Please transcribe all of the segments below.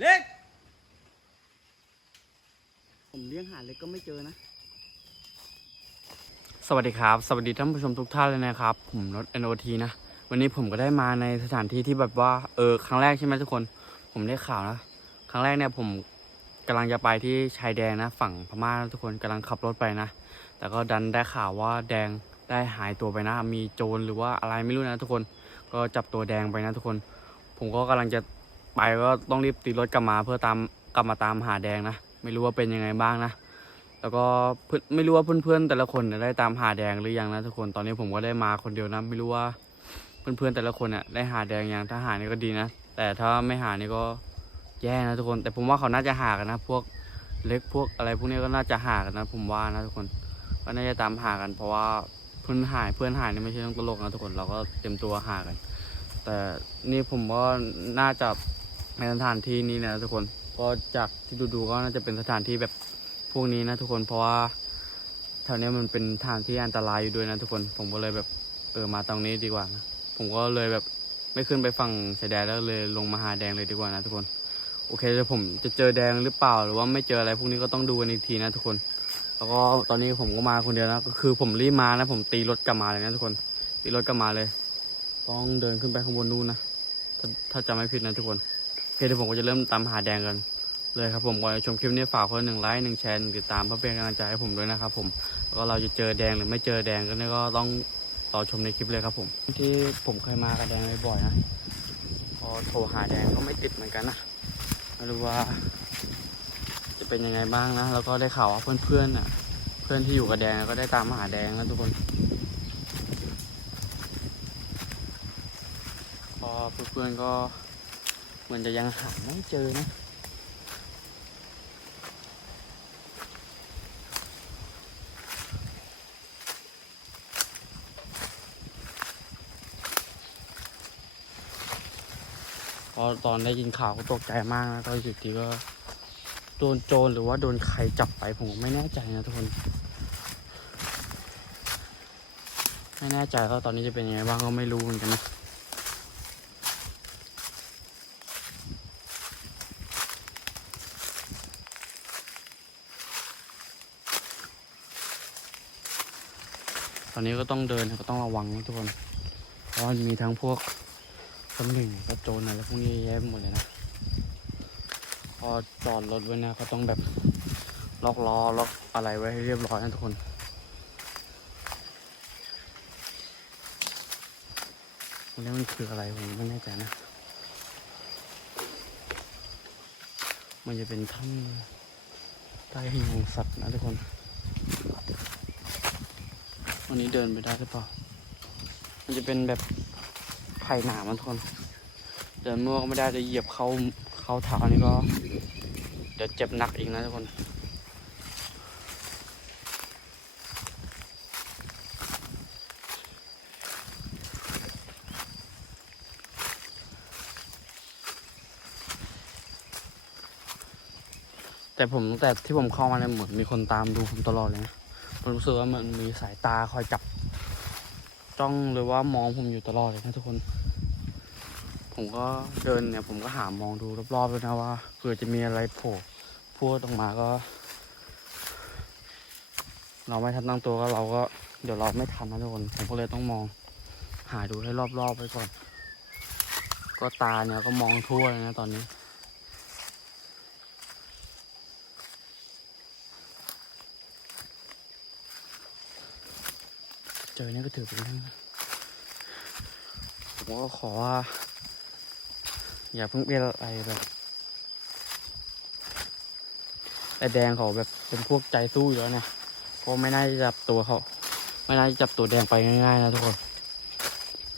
เล็ก ผมเลี้ยงหาเล็กก็ไม่เจอนะ สวัสดีครับ สวัสดีท่านผู้ชมทุกท่านเลยนะครับ ผมรถ NOT นะ วันนี้ผมก็ได้มาในสถานที่ที่แบบว่า เออ ครั้งแรกใช่ไหมทุกคน ผมได้ข่าวนะ ครั้งแรกเนี่ยผมกำลังจะไปที่ชายแดนนะ ฝั่งพม่านะทุกคนกำลังขับรถไปนะ แต่ก็ดันได้ข่าวว่าแดงได้หายตัวไปนะ มีโจรหรือว่าอะไรไม่รู้นะทุกคน ก็จับตัวแดงไปนะทุกคน ผมก็กำลังจะ ไปก็ต้องรีบตีรถกลับมาเพื่อตามกลับมาตามหาแดงนะ ไม่รู้ว่าเป็นยังไงบ้างนะ แล้วก็เพื่อนไม่รู้ว่าเพื่อนๆแต่ละคนได้ตามหาแดงหรือยังนะทุกคนตอนนี้ผมก็ได้มาคนเดียวนะ ไม่รู้ว่าเพื่อนๆแต่ละคนเนี่ยได้หาแดงยังถ้าหานี่ก็ดีนะ แต่ถ้าไม่หานี่ก็แย่นะทุกคน แต่ผมว่าเขาน่าจะหากันนะ พวกเล็กพวกอะไรพวกนี้ก็น่าจะหากันนะ ผมว่านะทุกคนก็น่าจะตามหากัน เพราะว่าเพื่อนหายเพื่อนหายนี่ไม่ใช่เรื่องตลกนะทุกคนเราก็เตรียมตัวหากัน แต่นี่ผมว่าน่าจะ ในสถานที่นี้นะทุกคนก็จากที่ดูๆก็น่าจะเป็นสถานที่แบบพวกนี้นะทุกคนเพราะว่าแถวนี้มันเป็นทางที่อันตรายอยู่ด้วยนะทุกคนผมก็เลยแบบเออมาตรงนี้ดีกว่านะผมก็เลยแบบไม่ขึ้นไปฝั่งชายแดนแล้วเลยลงมาหาแดงเลยดีกว่านะทุกคนโอเคเดี๋ยวผมจะเจอแดงหรือเปล่าหรือว่าไม่เจออะไรพวกนี้ก็ต้องดูกันอีกทีนะทุกคน แล้วก็ตอนนี้ผมก็มาคนเดียวนะก็คือผมรีบมานะผมตีรถกลับมาเลยนะทุกคน ตีรถกลับมาเลย ต้องเดินขึ้นไปข้างบนนู่นนะถ้าถ้าจำไม่ผิดนะทุกคน เคเดี๋ยวผมก็จะเริ่มตามหาแดงกันเลยครับผมก่อนชมคลิปนี้ฝากคนหนึ่งไลค์หนึ่งแชร์หนึ่งติดตามเพื่อเป็นกำลังใจให้ผมด้วยนะครับผมแล้วก็เราจะเจอแดงหรือไม่เจอแดงก็เนี่ยก็ต้องรอชมในคลิปเลยครับผมที่ผมเคยมากับแดงบ่อยๆนะพอโทรหาแดงก็ไม่ติดเหมือนกันนะไม่รู้ว่า จะเป็นยังไงบ้างนะแล้วก็ได้ข่าวว่าเพื่อนๆน่ะ เพื่อนที่อยู่กับแดงก็ได้ตามมาหาแดงนะทุกคนพอเพื่อนๆก็ มือนจะยังหาไม่เจอนะพอตอนได้ยินข่าวก็ตกใจมากนะก็อยู่ดีก็โดนโจรหรือว่าโดนใครจับไปผมไม่แน่ใจนะทุกคน ไม่แน่ใจว่าตอนนี้จะเป็นยังไงบ้างก็ไม่รู้เหมือนกันนะ ตอนนี้ก็ต้องเดินก็ต้องระวังนะทุกคน เพราะว่ามีทั้งพวกคนหนึ่งก็โจรอะไรพวกนี้เยอะแยะหมดเลยนะ พอจอดรถไว้นะก็ต้องแบบล็อกล้อล็อกอะไรไว้ให้เรียบร้อยนะทุกคนอันนี้มันคืออะไรผมไม่แน่ใจนะ มันจะเป็นถ้ำใต้หินของสัตว์นะทุกคน วันนี้เดินไปได้หรือเปล่า มันจะเป็นแบบไผ่หนามันทน เดินมั่วก็ไม่ได้จะเหยียบเข้าเข้าเท้านี่ก็ เดี๋ยวเจ็บหนักอีกนะทุกคนแต่ผมตั้งแต่ที่ผมเข้ามาเนี่ยเหมือนมีคนตามดูผมตลอดเลยนะ ผมรู้สึกว่ามันมีสายตาคอยจับ จ้องหรือว่ามองผมอยู่ตลอดเลยนะทุกคน ผมก็เดินเนี่ย ผมก็หามองดูรอบๆเลยนะว่าเผื่อจะมีอะไรโผล่พูดออกมาก็ เราไม่ทันตั้งตัวก็เราก็ เดี๋ยวเราไม่ทันนะทุกคน ผมก็เลยต้องมอง หาดูให้รอบๆไปก่อน ก็ตาเนี่ยก็มองทั่วเลยนะตอนนี้ อเนี่ยก็ถือเป็นเรื่องผมก็ขอว่า อย่าเพิ่งเป็นอะไรแบบไอแดงเขาแบบเป็นพวกใจสู้อยู่แล้วเนี่ยก็ไม่น่าจะจับตัวเขาไม่น่าจะจับตัวแดงไปง่ายๆนะทุกคน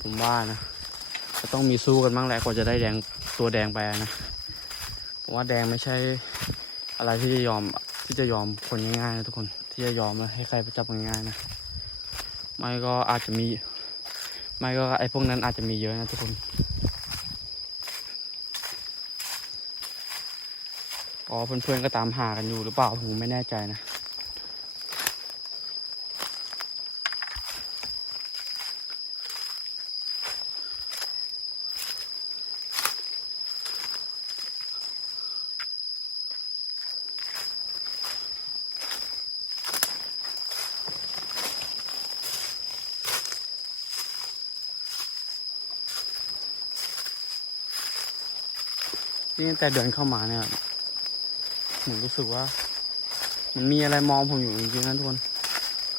ผมว่านะจะต้องมีสู้กันบ้างแหละกว่าจะได้แดงตัวแดงไปนะผมว่าแดงไม่ใช่อะไรที่จะยอมที่จะยอมคนง่ายๆนะทุกคนที่จะยอมให้ใครไปจับง่ายๆนะ ไม่ก็อาจจะมี ไม่ก็ไอ้พวกนั้นอาจจะมีเยอะนะทุกคนอ๋อเพื่อนๆก็ตามหากันอยู่หรือเปล่าผมไม่แน่ใจนะ นี่ตั้งแต่เดินเข้ามาเนี่ยผมรู้สึกว่า มันมีอะไรมองผมอยู่จริงๆนะทุกคน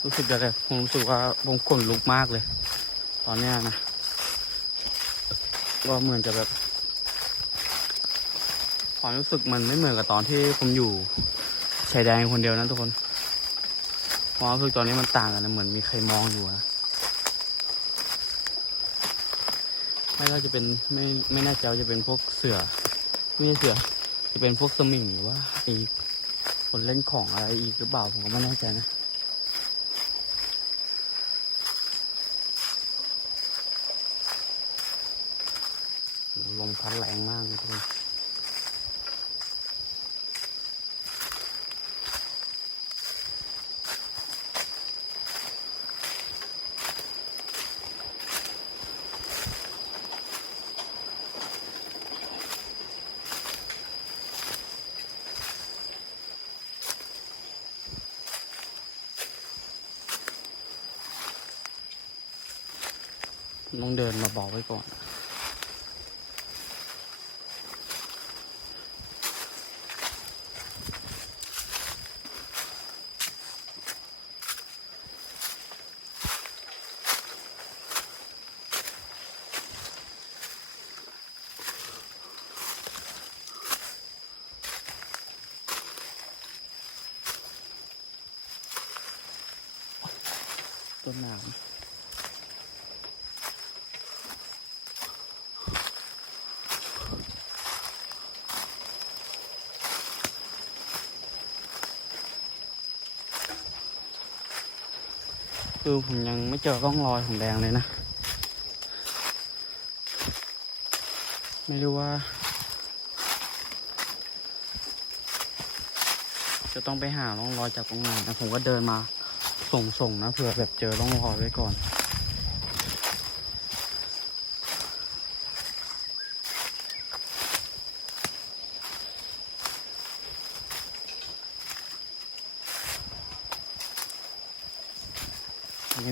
รู้สึกอะไรผมรู้สึกว่าผมขนลุกมากเลย ตอนเนี้ยนะก็เหมือนจะแบบความรู้สึกมันไม่เหมือนกับตอนที่ผมอยู่ชายแดนคนเดียวนะทุกคนความรู้สึกตอนนี้มันต่างกันนะเหมือนมีใครมองอยู่นะไม่ว่าจะเป็นไม่ไม่แน่ใจว่าจะเป็นพวกเสือ ไม่ใช่เสือ จะเป็นพวกสมิงหรือว่าอีคนเล่นของอะไรอีกหรือเปล่าผมก็ไม่แน่ใจนะลมพัดแรงมากเลยทุกคน ต้องเดินมาบอกไว้ก่อน ต้นหนาม คือผมยังไม่เจอร่องรอยของแดงเลยนะ ไม่รู้ว่า จะต้องไปหาร่องรอยจากตรงไหนนะผมก็เดินมาส่งๆนะเผื่อแบบเจอร่องรอยไว้ก่อน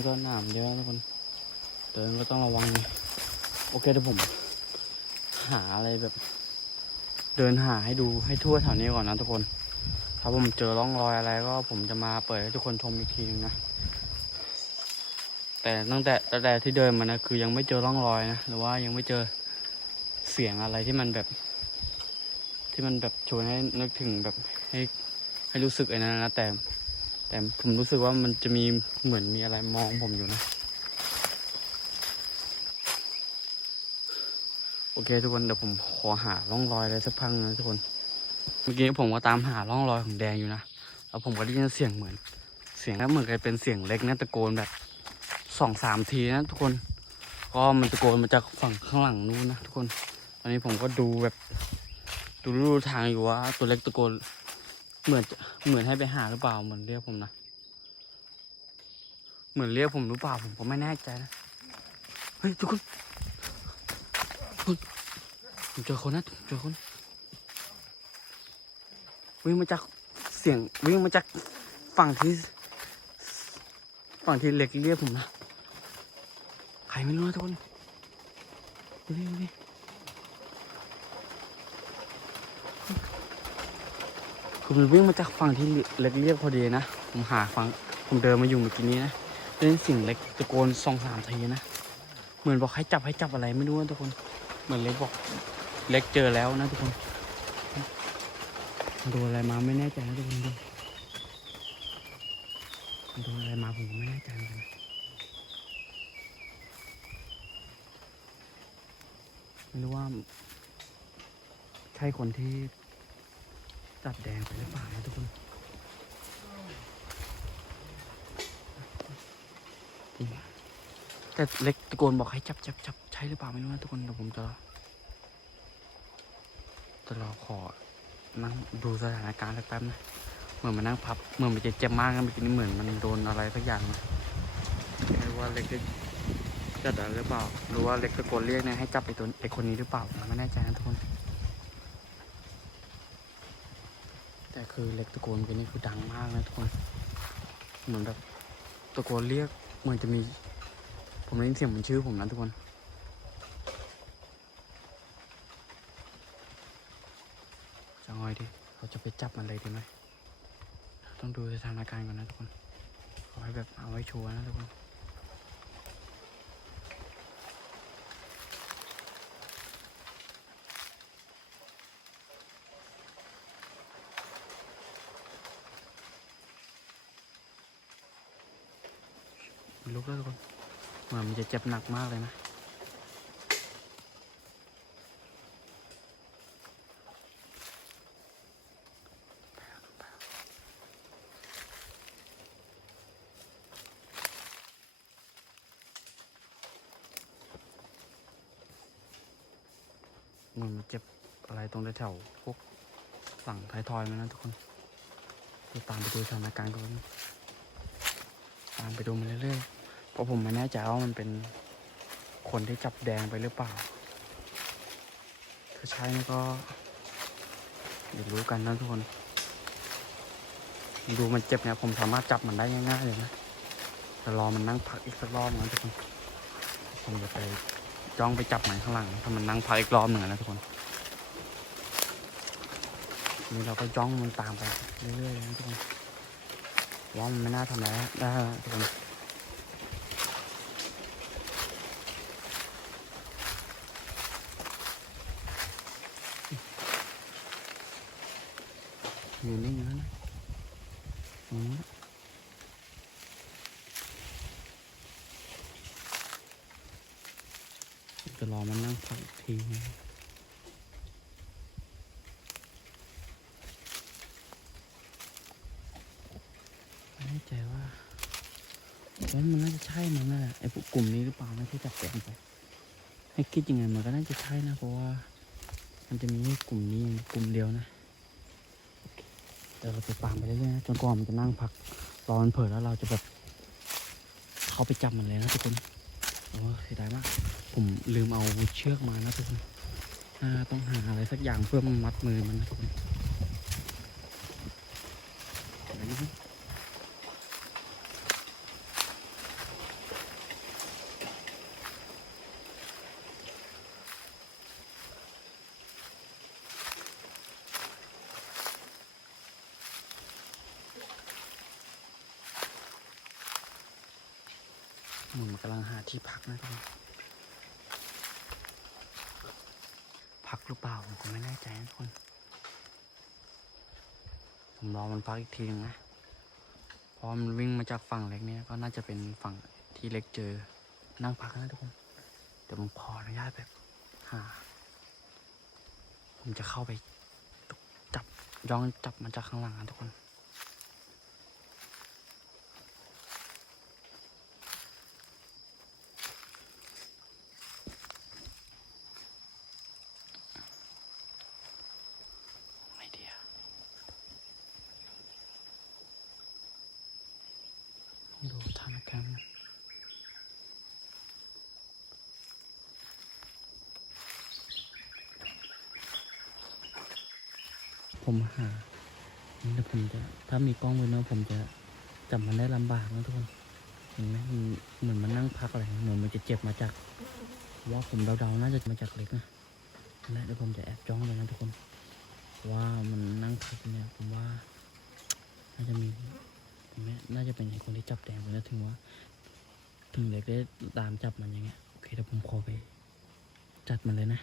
ก็หนามเยอะทุกคนเดินก็ต้องระวังโอเคเดี๋ยวผม หาอะไรแบบ เดินหาให้ดูให้ทั่วแถวนี้ก่อนนะทุกคน ถ้าผมเจอร่องรอยอะไรก็ผมจะมาเปิดให้ทุกคนชมอีกทีนึงนะแต่ตั้งแต่ตั้งแต่ที่เดินมานะคือยังไม่เจอร่องรอยนะหรือว่ายังไม่เจอเสียงอะไรที่มันแบบ ที่มันแบบชวนให้นึกถึงแบบให้ให้รู้สึกไอ้นั้นนะแต่ แต่ผมรู้สึกว่ามันจะมีเหมือนมีอะไรมองผมอยู่นะ โอเคทุกคนเดี๋ยวผมขอหาร่องรอยอะไรสักพักนะทุกคน เมื่อกี้ผมก็ตามหาร่องรอยของแดงอยู่นะ แล้วผมก็ได้ยินเสียงเหมือน เสียงแล้วเหมือนกับเป็นเสียงเล็กนะตะโกนแบบสองสามทีนะทุกคน ก็มันตะโกนมาจากฝั่งข้างหลังนู้นนะทุกคน ตอนนี้ผมก็ดูแบบดูรูทางอยู่ว่าตัวเล็กตะโกน เหมือนเหมือนให้ไปหาหรือเปล่าเหมือนเรียกผมนะเหมือนเรียกผมหรือเปล่าผมก็ไม่แน่ใจนะเฮ้ยทุกคนทุกคนผมเจอคนนะผมเจอคน วิ่งมาจากเสียงวิ่งมาจากฝั่งที่ฝั่งที่เล็กเรียกผมนะใครไม่รู้นะทุกคนดูดิดูดิ คือมันวิ่งมาจากฝั่งที่เล็กเรียกพอดีนะ ผมหาฝั่งผมเดินมาอยู่เมื่อกี้นี้นะได้ยินเสียงเล็กตะโกนสองสามทีนะ เหมือนบอกให้จับให้จับอะไรไม่รู้นะทุกคน เหมือนเล็กบอกเล็กเจอแล้วนะทุกคนโดนอะไรมาไม่แน่ใจนะทุกคนดูโดนอะไรมาผมไม่แน่ใจเหมือนกันนะไม่รู้ว่าใช่คนที่ จับแดงไปหรือเปล่านะทุกคนจริงแต่เล็กตะโกนบอกให้จับจับจับใช่หรือเปล่าไม่รู้นะทุกคนเดี๋ยวผมจะรอจะรอขอนั่งดูสถานการณ์สักแป๊บนะเหมือนมันนั่งพับเหมือนมันจะเจ็บมากนะเมื่อกี้นี้เหมือนมันโดนอะไรสักอย่างนะไม่รู้ว่าเล็กจะจัดอะไรหรือเปล่าหรือว่าเล็กตะโกนเรียกเนี่ยให้จับไอ้ตัวไอ้คนนี้หรือเปล่าไม่แน่ใจนะทุกคน แต่คือเล็กตะโกนกี้นี่คือดังมากนะทุกคน เหมือนแบบตะโกนเรียกเหมือนจะมี ผมได้ยินเสียงเหมือนชื่อผมนะทุกคนจะงอยดิเขาจะไปจับมันเลยดีไหมต้องดูสถานการณ์ก่อนนะทุกคนเอาไว้แบบเอาไว้ชัวร์นะทุกคน กแล้วทุกคนเหมือนมันจะเจ็บหนักมากเลยนะเหมือนมันเจ็บอะไรตรงแถวพวกหลังท้ายทอยมันนะทุกคนเดี๋ยวตามไปดูสถานการณ์ก่อนตามไปดูมันเรื่อยๆ เพราะผมไม่แน่ใจว่ามันเป็นคนที่จับแดงไปหรือเปล่า ถ้าใช่นี่ก็เดี๋ยวรู้กันนะทุกคน ดูมันเจ็บเนี่ยผมสามารถจับมันได้ง่ายๆเลยนะแต่รอมันนั่งพักอีกสักรอบนะทุกคนผมจะไปจ้องไปจับมันข้างหลังถ้ามันนั่งพักอีกรอบหนึ่งนะทุกคนนี่เราก็จ้องมันตามไปเรื่อยๆนะทุกคนว่ามันไม่น่าทำอะไรได้ทุกคน อยู่นิ่งแล้วนะอืมจะรอมันนั่งพักอีกทีนึงไม่แน่ใจว่าว่ามันน่าจะใช่มันนั่นะไอ้พวกกลุ่มนี้หรือเปล่านะที่จับแดงไป ให้คิดยังไงมันก็น่าจะใช่นะ เพราะว่า มันจะมีแค่กลุ่มนี้กลุ่มเดียวนะ ดี๋ยวเราจะตามไปเรื่อยๆจนกว่ามันจะนั่งพักรอมันเผลอแล้วเราจะแบบ เข้าไปจับมันเลยนะทุกคนโอ้เสียดายมาก ผมลืมเอาเชือกมานะทุกคนต้องหาอะไรสักอย่างเพื่อมัดมือมันนะทุกคน เดี๋ยวนี้มันกำลังหาที่พักนะทุกคนพักหรือเปล่าผมก็ไม่แน่ใจนะทุกคน ผมรอมันพักอีกทีหนึงนะเพราะมันวิ่งมาจากฝั่งเล็กเนี่ยก็น่าจะเป็นฝั่งที่เล็กเจอ นั่งพักนะทุกคน เดี๋ยวผมขออนุญาตแบบหา ผมจะเข้าไปจับย่องจับมันจากข้างหลังนะทุกคน ไม่ดีอะต้องดูสถานการณ์มัน ผมหาเดี๋ยวผมจะ ถ้ามีกล้องไว้เนอะผมจะจับมันได้ลำบากนะทุกคนเห็นไหมมันเหมือนมันนั่งพักอะไรเหมือนมันจะเจ็บมาจาก ว่าผมเดาๆน่าจะมาจากเล็กนะนั่นและเดี๋ยวผมจะแอบจ้องเลยนะทุกคน ว่ามันนั่งพักเนี่ยผมว่า น่าจะมีผมว่าน่าจะเป็นไอ้คนที่จับแดงไปแล้วถึงว่า ถึงเล็กได้ตามจับมันอย่างเงี้ยโอเคเดี๋ยวผมขอไป จัดมันเลยนะ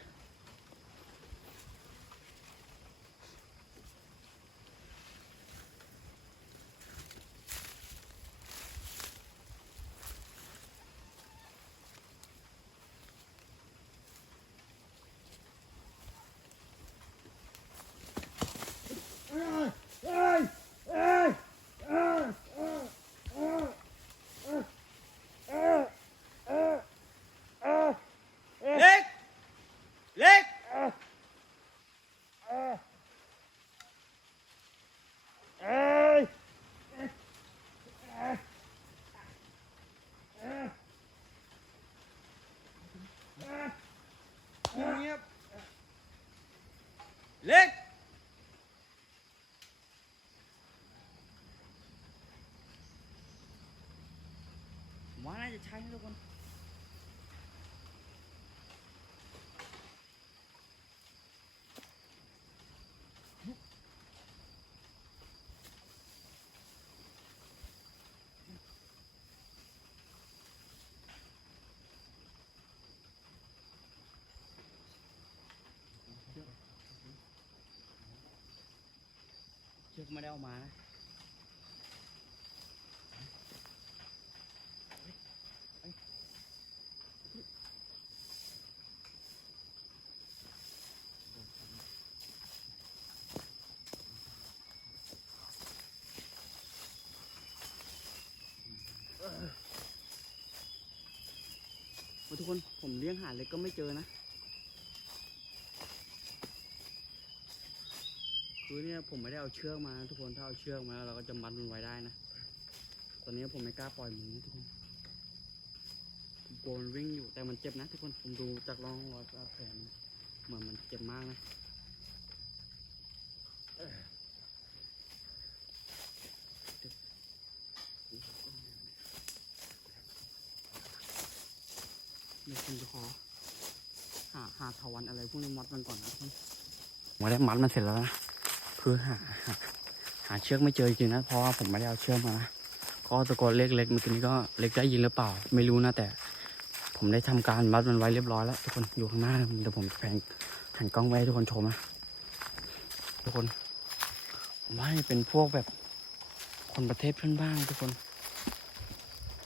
เมว่าน่าจะใช่ทุกคนเชือกไม่ได้เอามานะ เลี้ยงหาเล็กก็ไม่เจอนะ คือเนี่ยผมไม่ได้เอาเชือกมาทุกคนถ้าเอาเชือกมาแล้วเราก็จะมัดมันไว้ได้นะ ตอนนี้ผมไม่กล้าปล่อยมันนะทุกคนโกลัวมันวิ่งอยู่แต่มันเจ็บนะทุกคนผมดูจากรองรอยแผลเหมือนมันเจ็บมากนะ เดี๋ยวผมจะขอหาหาทวันอะไรพวกนี้มัดมันก่อนนะทุกคนผมได้มัดมันเสร็จแล้วนะคือหาหาหาเชือกไม่เจอจริงนะเพราะว่าผมไม่ได้เอาเชือกมานะก็ตะโกนเล็กๆเมื่อกี้นี้ก็เล็กได้ยินหรือเปล่า ไม่รู้นะแต่ ผมได้ทำการมัดมันไว้เรียบร้อยแล้วทุกคนอยู่ข้างหน้าเดี๋ยวผมแผงหันกล้องไว้ให้ทุกคนชมนะทุกคนผมว่าเป็นพวกแบบคนประเทศเพื่อนบ้านทุกคน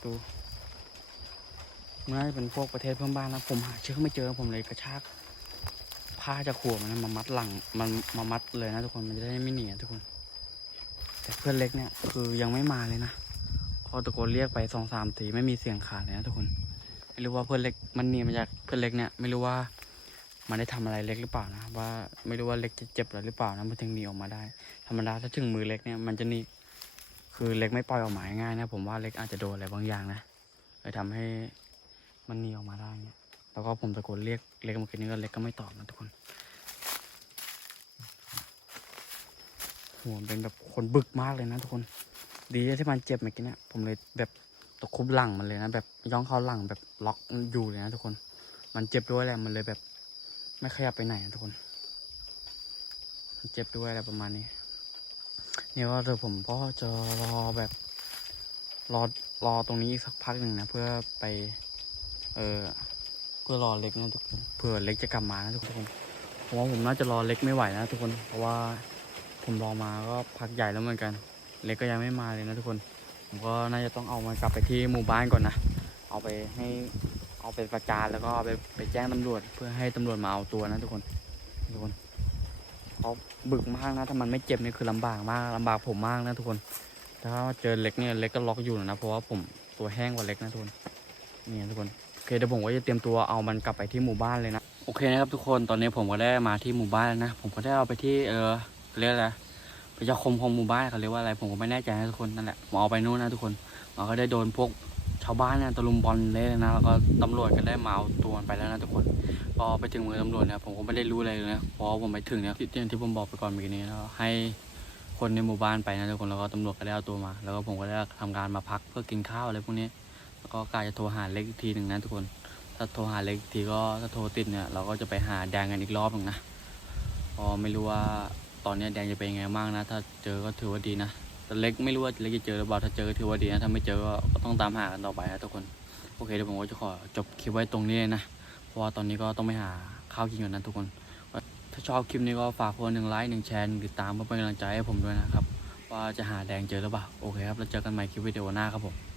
ดู น่าจะเป็นพวกประเทศเพื่อนบ้านนะผมหาเชือกไม่เจอผมเลยกระชากผ้าจากขวมันนะมามัดหลังมันมามัดเลยนะทุกคนมันจะได้ไม่หนีอะทุกคน แต่เพื่อนเล็กเนี่ยคือยังไม่มาเลยนะพอตะโกนเรียกไปสองสามทีไม่มีเสียงขาดเลยนะทุกคนไม่รู้ว่าเพื่อนเล็กมันหนีมาจากเพื่อนเล็กเนี่ยไม่รู้ว่ามันได้ทำอะไรเล็กหรือเปล่านะว่าไม่รู้ว่าเล็กจะเจ็บหรือเปล่านะมันถึงหนีออกมาได้ ธรรมดาถ้าถึงมือเล็กเนี่ยมันจะหนีคือเล็กไม่ปล่อยออกมาง่ายนะ ผมว่าเล็กอาจจะโดนอะไรบางอย่างนะเลยทำให้ มันหนีออกมาได้เนี่ยแล้วก็ผมตะโกนเรียกเล็กมื่อกี้นี้ก็เล็กก็ไม่ตอบนะทุกคน หัวเป็นแบบคนบึกมากเลยนะทุกคน ดีที่มันเจ็บเมื่อกี้เนี่ยผมเลยแบบตะคุบหลังมันเลยนะแบบย่องเข้าหลังแบบล็อกอยู่เลยนะทุกคน มันเจ็บด้วยแหละมันเลยแบบ ไม่ขยับไปไหนนะทุกคน มันเจ็บด้วยอะไรประมาณนี้เนี่ยว่าเดี๋ยวผมก็จะรอแบบรอรอตรงนี้อีกสักพักหนึ่งนะเพื่อไป เออเพื่อรอเล็กนะทุกคนเผื่อเล็กจะกลับมานะทุกคนผมว่าผมน่าจะรอเล็กไม่ไหวนะทุกคน เพราะว่าผมรอมาก็พักใหญ่แล้วเหมือนกัน เล็กก็ยังไม่มาเลยนะทุกคน ผมก็น่าจะต้องเอามันกลับไปที่หมู่บ้านก่อนนะ เอาไปให้เอาไปประจานแล้วก็เอาไปไปแจ้งตำรวจ เพื่อให้ตำรวจมาเอาตัวนะทุกคนทุกคนเขาบึกมากนะถ้ามันไม่เจ็บนี่คือลำบากมากลำบากผมมากนะทุกคนถ้าเจอเล็กเนี่ยเล็กก็ล็อกอยู่นะเพราะว่าผมตัวแห้งกว่าเล็กนะทุกคนนี่ทุกคนโอ เคเดี๋ยวผมก็จะเตรียมตัวเอามันกลับไปที่หมู่บ้านเลยนะ โอเคนะครับทุกคนตอนนี้ผมก็ได้มาที่หมู่บ้านแล้วนะ ผมก็ได้เอาไปที่เออเรียกอะไรประชาคมของหมู่บ้านเขาเรียกว่าอะไรผมก็ไม่แน่ใจนะทุกคนนั่นแหละผมเอาไปนู่นนะทุกคนมันก็ได้โดนพวกชาวบ้านเนี่ยตะลุมบอลเลยนะแล้วก็ตำรวจก็ได้มาเอาตัวมันไปแล้วนะทุกคนพอไปถึงมือตำรวจเนี่ยผมก็ไม่ได้รู้อะไรเลยนะพอผมไปถึงเนี่ยที่ที่ผมบอกไปก่อนเมื่อกี้นี้แล้วให้คนในหมู่บ้านไปนะทุกคนแล้วก็ตำรวจก็ได้เอาตัวมา แล้วก็ผมก็ได้ทำการมาพักเพื่อกินข้าวอะไรพวกนี้ ก็กาจะโทรหาเล็กอีกทีหนึ่งนะทุกคน ถ้าโทรหาเล็กอีกทีก็ถ้าโทรติดเนี่ยเราก็จะไปหาแดงกันอีกรอบหนึ่งนะพอไม่รู้ว่าตอนนี้แดงจะเป็นยังไงบ้างนะ ถ้าเจอก็ถือว่าดีนะแต่เล็กไม่รู้ว่าเล็กจะเจอหรือเปล่าถ้าเจอก็ถือว่าดีนะถ้าไม่เจอก็ต้องตามหากันต่อไปนะทุกคน โอเคเดี๋ยวผมก็จะขอจบคลิปไว้ตรงนี้เลยนะ เพราะว่าตอนนี้ก็ต้องไปหาข้าวกินก่อนนะทุกคน ถ้าชอบคลิปนี้ก็ฝากคนหนึ่งไลค์หนึ่งแชร์หนึ่งติดตามเพื่อเป็นกำลังใจให้ผมด้วยนะครับ ว่าจะหาแดงเจอหรือเปล่า โอเคครับ แล้วเจอกันใหม่คลิปวิดีโอหน้าครับผม